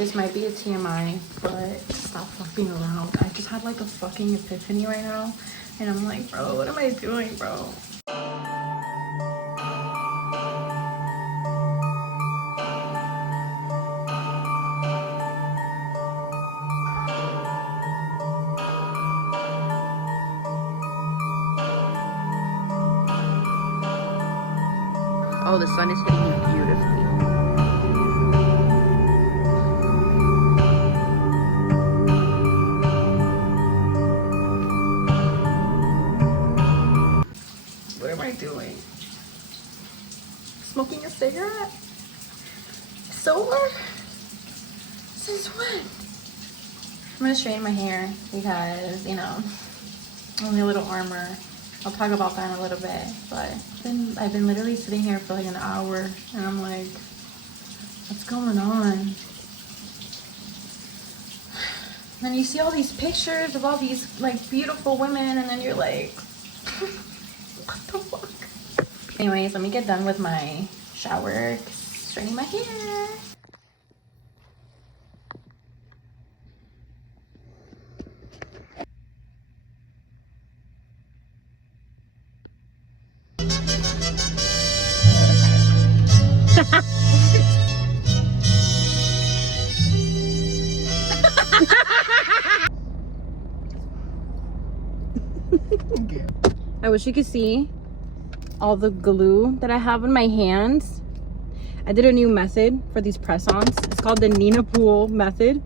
This might be a TMI, but stop fucking around. I just had like a fucking epiphany right now. And I'm like, bro, what am I doing, bro? Oh, the sun is hitting me beautifully. What am I doing? Smoking a cigarette? Sober? Since when? I'm gonna straighten my hair because, you know, only a little armor. I'll talk about that in a little bit, but I've been literally sitting here for like an hour and I'm like, what's going on? And you see all these pictures of all these like beautiful women and then you're like, what the fuck? Anyways, let me get done with my shower, straightening my hair. I wish you could see all the glue that I have in my hands. I did a new method for these press-ons. It's called the Nina Pool method.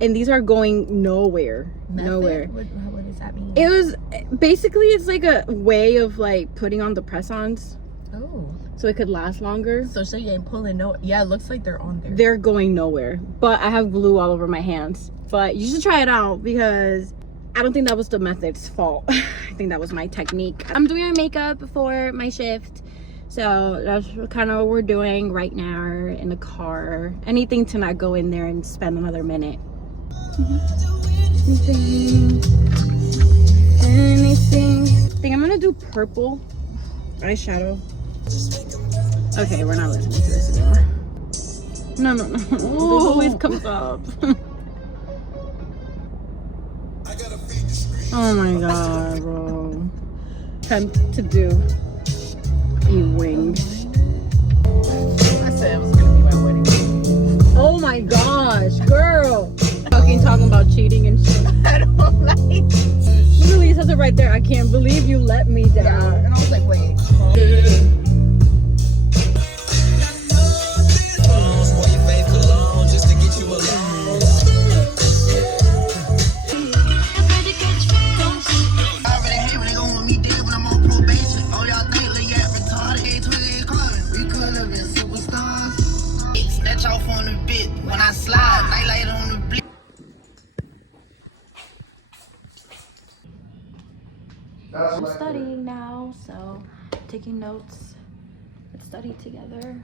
And these are going nowhere. Method? Nowhere. What does that mean? It was basically, it's like a way of like putting on the press-ons. Oh. So it could last longer. So you ain't pulling no. Yeah, it looks like they're on there. They're going nowhere. But I have glue all over my hands. But you should try it out because I don't think that was the method's fault. I think that was my technique. I'm doing my makeup before my shift. So that's kind of what we're doing right now in the car. Anything to not go in there and spend another minute. Anything. I think I'm gonna do purple eyeshadow. Okay, we're not listening to this anymore. No. This always comes up. Oh my god, bro. Attempt to do wings. I said it was gonna be my wedding. Oh my gosh, girl. Fucking talking about cheating and shit. I don't like it. Literally says it right there. I can't believe you let me down. Yeah, and I was like, wait. I'm studying now, so taking notes. Let's study together.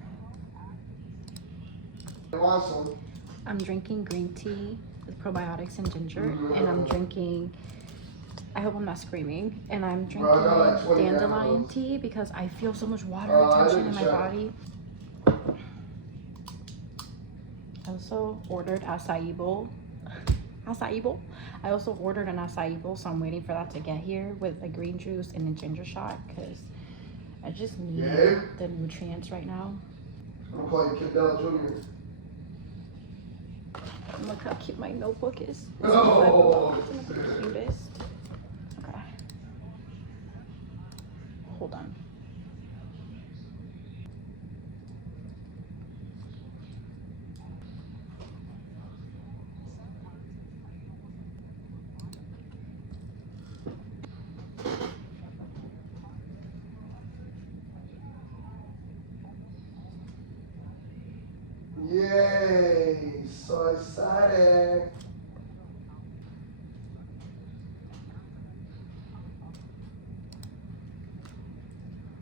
I'm drinking green tea with probiotics and ginger, and I'm drinking, I hope I'm not screaming, and I'm drinking dandelion tea because I feel so much water retention in my body. I also ordered acai bowl. I also ordered an acai bowl, so I'm waiting for that to get here with a green juice and a ginger shot because I just need the nutrients right now. I'm gonna call you Kid Dell Jr. Look how cute my notebook is. Oh. It's the cutest. Okay. Hold on. Yay! So excited!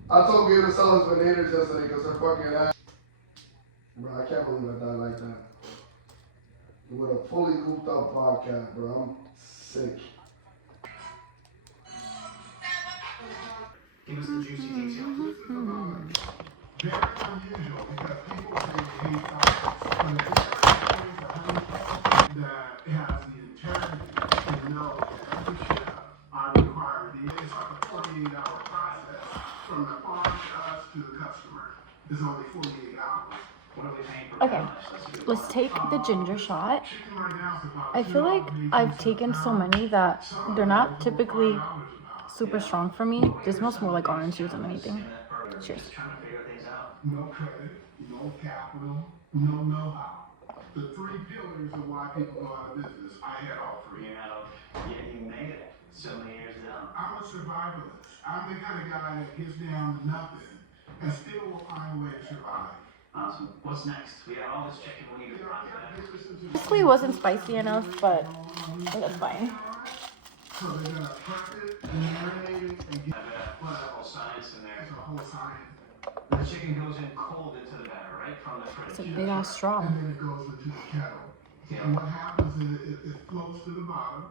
I told Gator to sell his bananas yesterday because they're fucking ass. Bro, I can't believe I died like that. With a fully hooped up podcast, bro. I'm sick. Give us the juicy details. Very unusual because people say he let's take the ginger shot. I feel like I've taken so many that they're not typically super strong for me. This smells more like orange juice than anything. Cheers. No credit, no capital, no know-how. The three pillars of why people go out of business. I had all three. Yet you made it so many years down. I'm a survivalist. I'm the kind of guy that gets down to nothing and still will find a way to survive. Awesome. What's next? We got all this chicken we need to run back. Honestly, it wasn't spicy enough, but that's fine. So they're gonna prep it, marinate it, and get I've got a whole science in there. it's a whole science. The chicken goes in cold into the batter, right? From the fridge. It's a big ass straw. And then it goes into the kettle. And what happens is it floats to the bottom.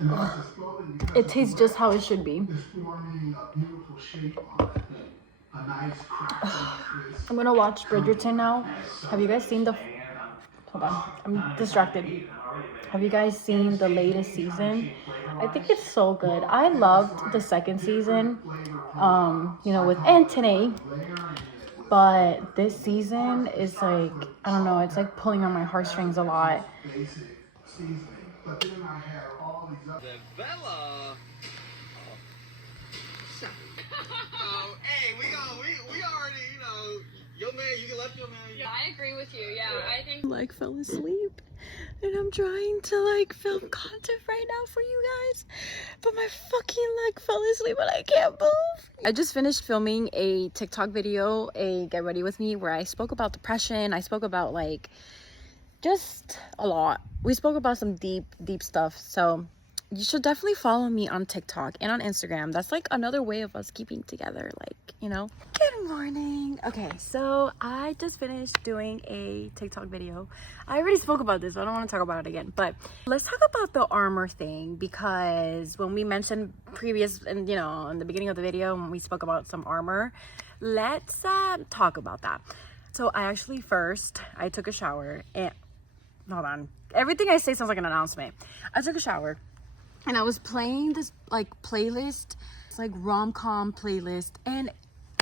And as it's floating, because It tastes just how it should be. it's forming a beautiful shape on it. A nice crackling crisp. I'm gonna watch Bridgerton now. Have you guys seen the... Hold on, I'm distracted. Have you guys seen the latest season? I think it's so good. I loved the second season, you know, with Anthony. But this season is like, I don't know, it's like pulling on my heartstrings a lot. Basic seasoning. But then I had all these other. Bella. Oh, hey, we already, you know, your man, you left your man. Yeah, I agree with you. Yeah, I think Like fell asleep, and I'm trying to like film content right now for you guys, but my fucking leg fell asleep and I can't move. I just finished filming a TikTok video, a get ready with me, where I spoke about depression. I spoke about like just a lot. We spoke about some deep stuff. So you should definitely follow me on TikTok and on Instagram. That's like another way of us keeping together, like, you know. Good morning. Okay, so I just finished doing a TikTok video. I already spoke about this, so I don't want to talk about it again. But let's talk about the armor thing, because when we mentioned previous, and you know, in the beginning of the video, when we spoke about some armor, let's talk about that. So I actually I took a shower and hold on. Everything I say sounds like an announcement. I took a shower. And I was playing this like playlist. It's like rom-com playlist. And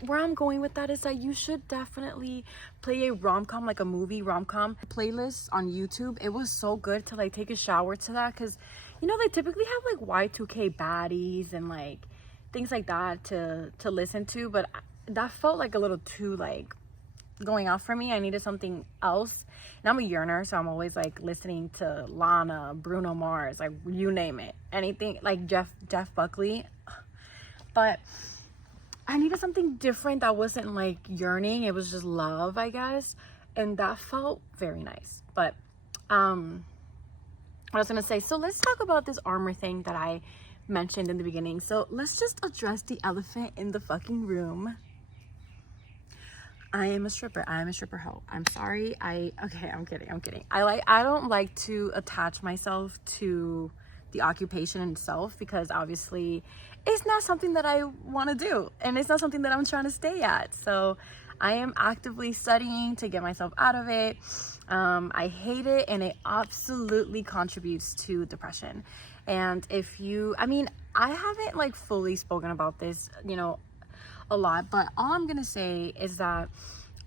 where I'm going with that is that you should definitely play a rom-com, like a movie rom-com playlist on YouTube. It was so good to like take a shower to that, because you know they typically have like Y2K baddies and like things like that to listen to, but that felt like a little too like going off for me. I needed something else, and I'm a yearner, so I'm always like listening to Lana, Bruno Mars, like you name it, anything, like Jeff Buckley. But I needed something different that wasn't like yearning. It was just love, I guess, and that felt very nice. But what I was gonna say, so let's talk about this armor thing that I mentioned in the beginning. So let's just address the elephant in the fucking room. I am a stripper. I am a stripper hoe. I'm sorry. Okay, I'm kidding. I don't like to attach myself to the occupation itself, because obviously it's not something that I want to do, and it's not something that I'm trying to stay at. So I am actively studying to get myself out of it. I hate it, and it absolutely contributes to depression. And I haven't like fully spoken about this, you know, a lot, but all I'm gonna say is that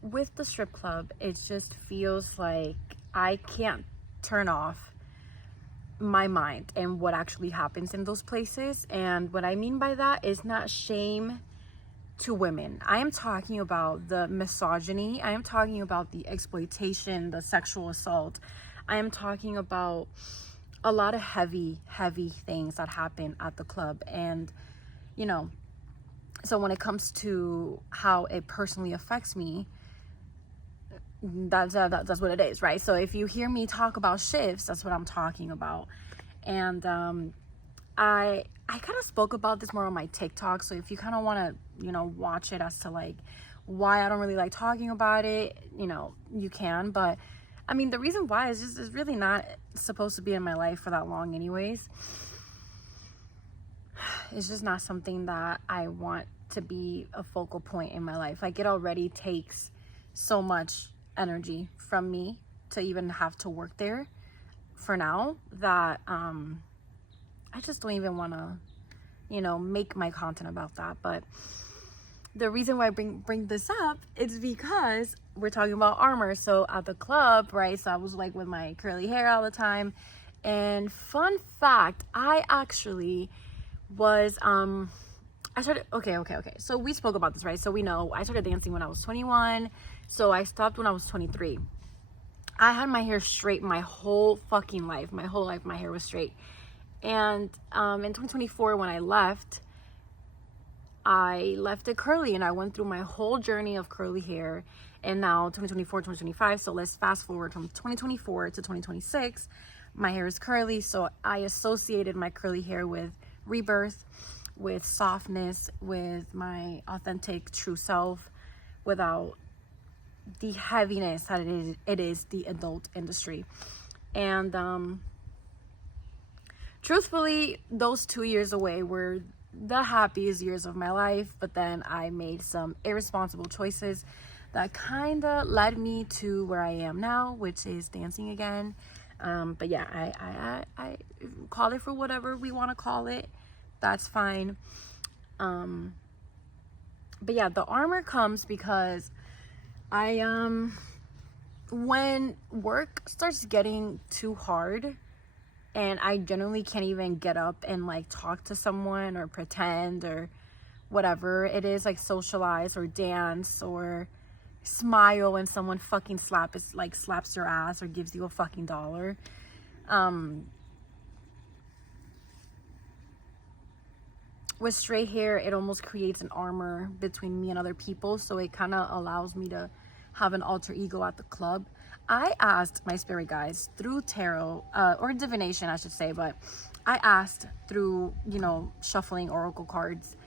with the strip club, it just feels like I can't turn off my mind and what actually happens in those places. And what I mean by that is not shame to women. I am talking about the misogyny. I am talking about the exploitation, the sexual assault. I am talking about a lot of heavy things that happen at the club. And you know, so when it comes to how it personally affects me, that's what it is, right? So if you hear me talk about shifts, that's what I'm talking about. And I kind of spoke about this more on my TikTok. So if you kind of want to, you know, watch it as to like why I don't really like talking about it, you know, you can. But I mean, the reason why is just, it's really not supposed to be in my life for that long anyways. It's just not something that I want to be a focal point in my life. Like, it already takes so much energy from me to even have to work there for now, that I just don't even want to, you know, make my content about that. But the reason why I bring this up is because we're talking about armor. So at the club, right? So I was like with my curly hair all the time. And fun fact, I actually was I started okay. So we spoke about this, right? So we know I started dancing when I was 21. So I stopped when I was 23. I had my hair straight my whole fucking life. My whole life my hair was straight. And in 2024 when I left it curly, and I went through my whole journey of curly hair. And now 2024, 2025, so let's fast forward from 2024 to 2026. My hair is curly, so I associated my curly hair with rebirth, with softness, with my authentic true self, without the heaviness that it is the adult industry. And truthfully, those 2 years away were the happiest years of my life, but then I made some irresponsible choices that kind of led me to where I am now, which is dancing again. But yeah, I call it for whatever we want to call it. That's fine. But yeah, the armor comes because when work starts getting too hard and I generally can't even get up and like talk to someone or pretend or whatever it is, like socialize or dance or smile when someone fucking slaps your ass or gives you a fucking dollar. With straight hair, it almost creates an armor between me and other people, so it kind of allows me to have an alter ego at the club. I asked my spirit guides through tarot, or divination I should say, but I asked through, shuffling oracle cards.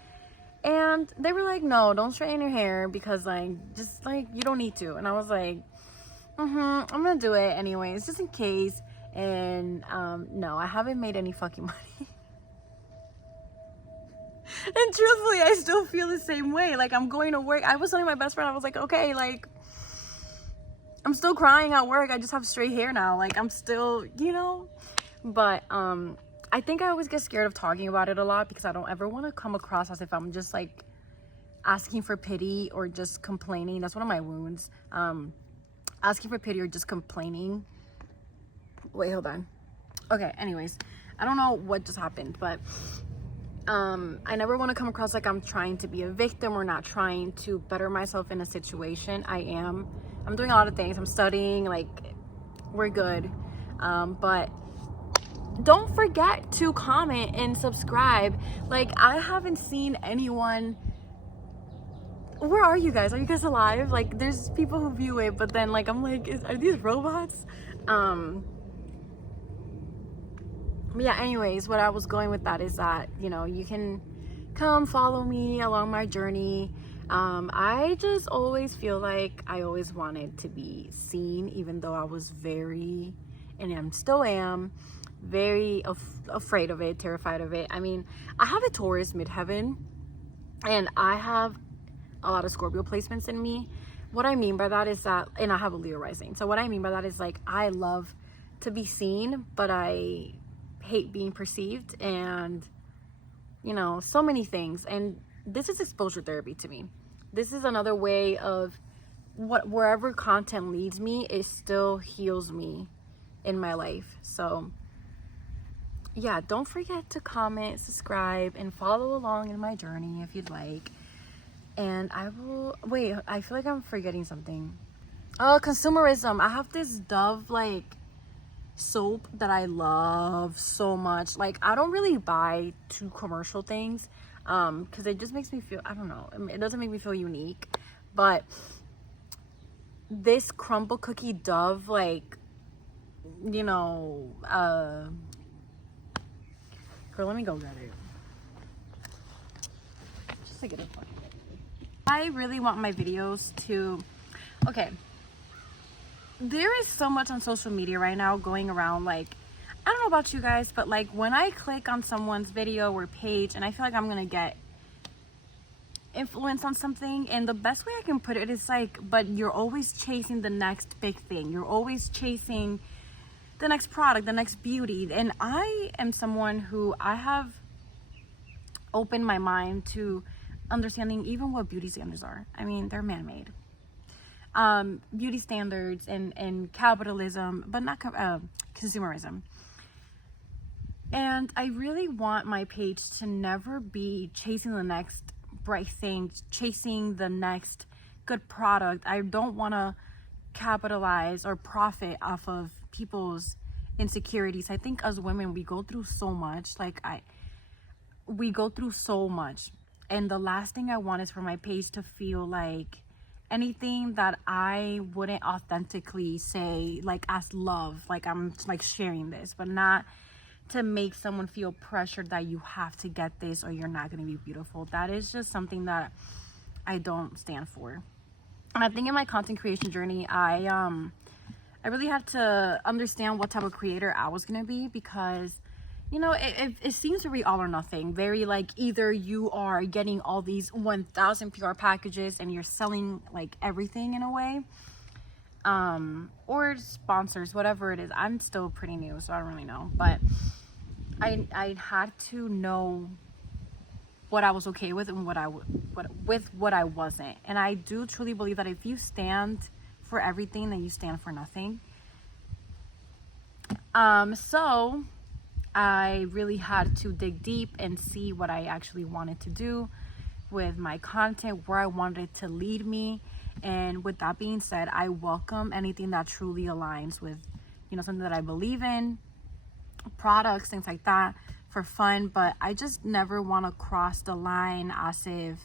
And they were like, no, don't straighten your hair because you don't need to. And I was like, I'm gonna do it anyways, just in case. And no, I haven't made any fucking money. And truthfully, I still feel the same way. Like, I'm going to work. I was telling my best friend, I was like, okay, like, I'm still crying at work. I just have straight hair now. Like, I'm still, But I think I always get scared of talking about it a lot because I don't ever want to come across as if I'm just like asking for pity or just complaining. That's one of my wounds. Asking for pity or just complaining. Wait, hold on. Okay, anyways, I don't know what just happened, but I never want to come across like I'm trying to be a victim or not trying to better myself in a situation. I'm doing a lot of things. I'm studying, like, we're good. But don't forget to comment and subscribe. Like, I haven't seen anyone. Where are you guys? Are you guys alive? Like, there's people who view it, but then like I'm like, are these robots? Yeah, anyways, what I was going with that is that, you can come follow me along my journey. I just always feel like I always wanted to be seen, even though I was very, and I still am, very afraid of it, terrified of it. I mean, I have a Taurus midheaven, and I have a lot of Scorpio placements in me. What I mean by that is that, and I have a Leo rising. So what I mean by that is, like, I love to be seen, but I hate being perceived, and so many things. And this is exposure therapy to me. This is another way of wherever content leads me, it still heals me in my life. So yeah, don't forget to comment, subscribe, and follow along in my journey if you'd like. And I feel like I'm forgetting something. Oh, consumerism. I have this Dove soap that I love so much. Like, I don't really buy too commercial things because it just makes me feel, I don't know, it doesn't make me feel unique. But this crumble cookie Dove, girl, let me go get it just to get a fucking. I really want my videos to, okay, there is so much on social media right now going around. Like, I don't know about you guys, but like when I click on someone's video or page and I feel like I'm gonna get influence on something, and the best way I can put it is like, but you're always chasing the next big thing. You're always chasing the next product, the next beauty. And I am someone who I have opened my mind to understanding even what beauty standards are. I mean, they're man-made. Beauty standards and capitalism, but not consumerism. And I really want my page to never be chasing the next bright thing, chasing the next good product. I don't want to capitalize or profit off of people's insecurities. I think as women, we go through so much. We go through so much. And the last thing I want is for my page to feel like anything that I wouldn't authentically say, like as love, like I'm like sharing this, but not to make someone feel pressured that you have to get this or you're not going to be beautiful. That is just something that I don't stand for. And I think in my content creation journey, I really had to understand what type of creator I was going to be, because you know, it seems to be all or nothing. Very like either you are getting all these 1,000 PR packages and you're selling like everything in a way, or sponsors, whatever it is. I'm still pretty new, so I don't really know. But I had to know what I was okay with and what I wasn't. And I do truly believe that if you stand for everything, then you stand for nothing. So I really had to dig deep and see what I actually wanted to do with my content, where I wanted it to lead me. And with that being said, I welcome anything that truly aligns with, you know, something that I believe in, products, things like that, for fun. But I just never want to cross the line as if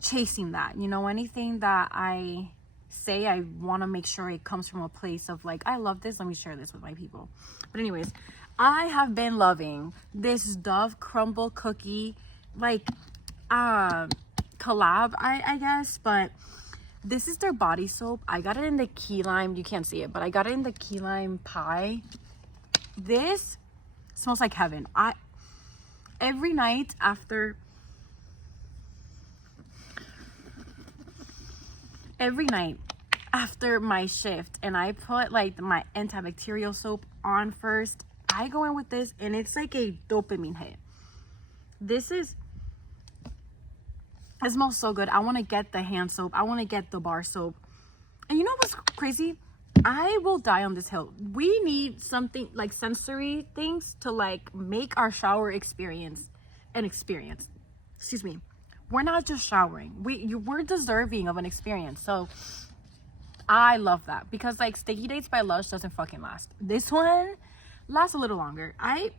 chasing that, you know, anything that I say, I want to make sure it comes from a place of like, I love this, let me share this with my people. But anyways, I have been loving this Dove crumble cookie like collab, I guess, but this is their body soap. I got it in the key lime, you can't see it, but I got it in the key lime pie. This smells like heaven. Every night after my shift, and I put like my antibacterial soap on first, I go in with this and it's like a dopamine hit. It smells so good. I want to get the hand soap, I want to get the bar soap. And you know what's crazy? I will die on this hill. We need something like sensory things to like make our shower experience an experience. Excuse me. We're not just showering. We're deserving of an experience. So I love that, because like Sticky Dates by Lush doesn't fucking last. This one lasts a little longer. I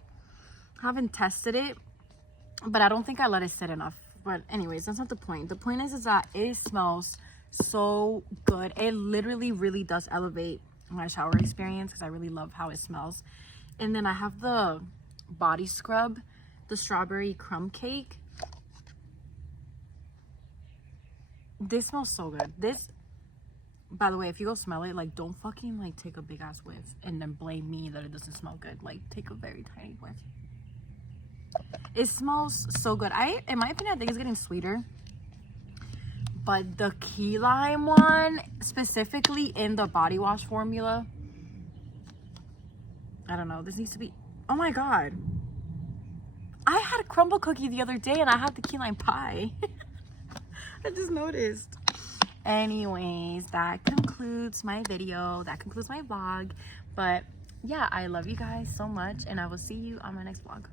haven't tested it, but I don't think I let it sit enough. But anyways, that's not the point. The point is that it smells so good. It literally really does elevate my shower experience, because I really love how it smells. And then I have the body scrub, the strawberry crumb cake. This smells so good. This, by the way, if you go smell it, like don't fucking like take a big ass whiff and then blame me that it doesn't smell good. Like take a very tiny whiff. It smells so good. In my opinion, I think it's getting sweeter. But the key lime one, specifically in the body wash formula, I don't know. This needs to be, oh my God. I had a crumble cookie the other day and I had the key lime pie. I just noticed. Anyways, that concludes my video. That concludes my vlog. But yeah, I love you guys so much, and I will see you on my next vlog.